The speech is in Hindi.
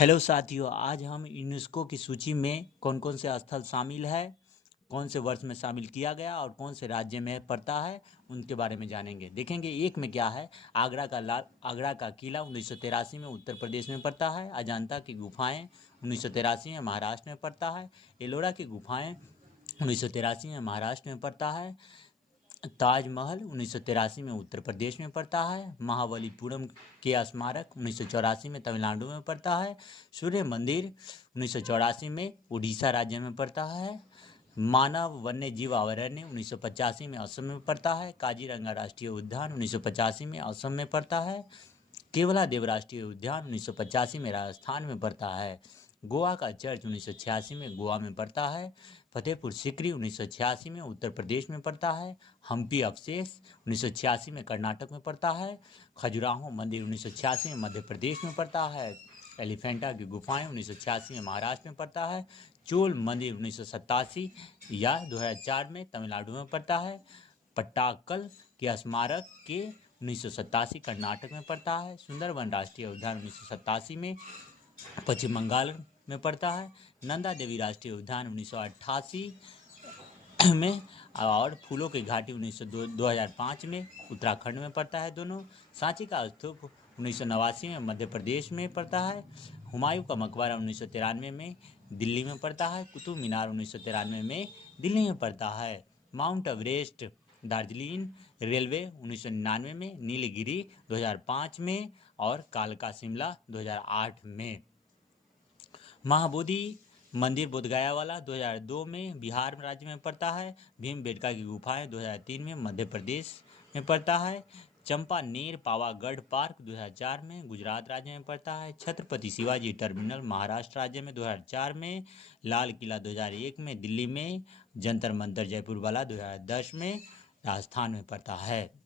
हेलो साथियों, आज हम यूनेस्को की सूची में कौन कौन से स्थल शामिल है, कौन से वर्ष में शामिल किया गया और कौन से राज्य में पड़ता है, उनके बारे में जानेंगे। देखेंगे एक में क्या है। आगरा का किला 1983 में उत्तर प्रदेश में पड़ता है। अजंता की गुफाएं 1983 में महाराष्ट्र में पड़ता है। एलोरा की गुफाएं 1983 में महाराष्ट्र में पड़ता है। ताजमहल 1983 में उत्तर प्रदेश में पड़ता है। महाबलीपुरम के स्मारक 1984 में तमिलनाडु में पड़ता है। सूर्य मंदिर 1984 में उड़ीसा राज्य में पड़ता है। मानव वन्य जीव अभयारण्य 1985 में असम में पड़ता है। काजीरंगा राष्ट्रीय उद्यान 1985 में असम में पड़ता है। केवलादेव राष्ट्रीय उद्यान 1985 में राजस्थान में पड़ता है। गोवा का चर्च 1986 में गोवा में पड़ता है। फतेहपुर सीकरी 1986 में उत्तर प्रदेश में पड़ता है। हम्पी अवशेष 1986 में कर्नाटक में पड़ता है। खजुराहो मंदिर 1986 में मध्य प्रदेश में पड़ता है। एलिफेंटा की गुफाएं 1986 में महाराष्ट्र में पड़ता है। चोल मंदिर 1987 या 2004 में तमिलनाडु में पड़ता है। पट्टाक्कल के स्मारक के 1987 कर्नाटक में पड़ता है। सुंदरवन राष्ट्रीय उद्यान 1987 में पश्चिम बंगाल में पड़ता है। नंदा देवी राष्ट्रीय उद्यान 1988 में और फूलों की घाटी 2005 में उत्तराखंड में पड़ता है दोनों। सांची का स्तूप 1989 में मध्य प्रदेश में पड़ता है। हुमायूं का मकबरा 1993 में दिल्ली में पड़ता है। कुतुब मीनार 1993 में दिल्ली में पड़ता है। माउंट एवरेस्ट दार्जिलिंग रेलवे 1999 में, नीलगिरी 2005 में और कालका शिमला 2008 में। महाबोधि मंदिर बोधगया वाला 2002 में बिहार राज्य में पड़ता है। भीमबेटका की गुफाएं 2003 में मध्य प्रदेश में पड़ता है। चंपानेर पावागढ़ पार्क 2004 में गुजरात राज्य में पड़ता है। छत्रपति शिवाजी टर्मिनल महाराष्ट्र राज्य में 2004 में। लाल किला 2001 में दिल्ली में। जंतर मंतर जयपुर वाला 2010 में राजस्थान में पड़ता है।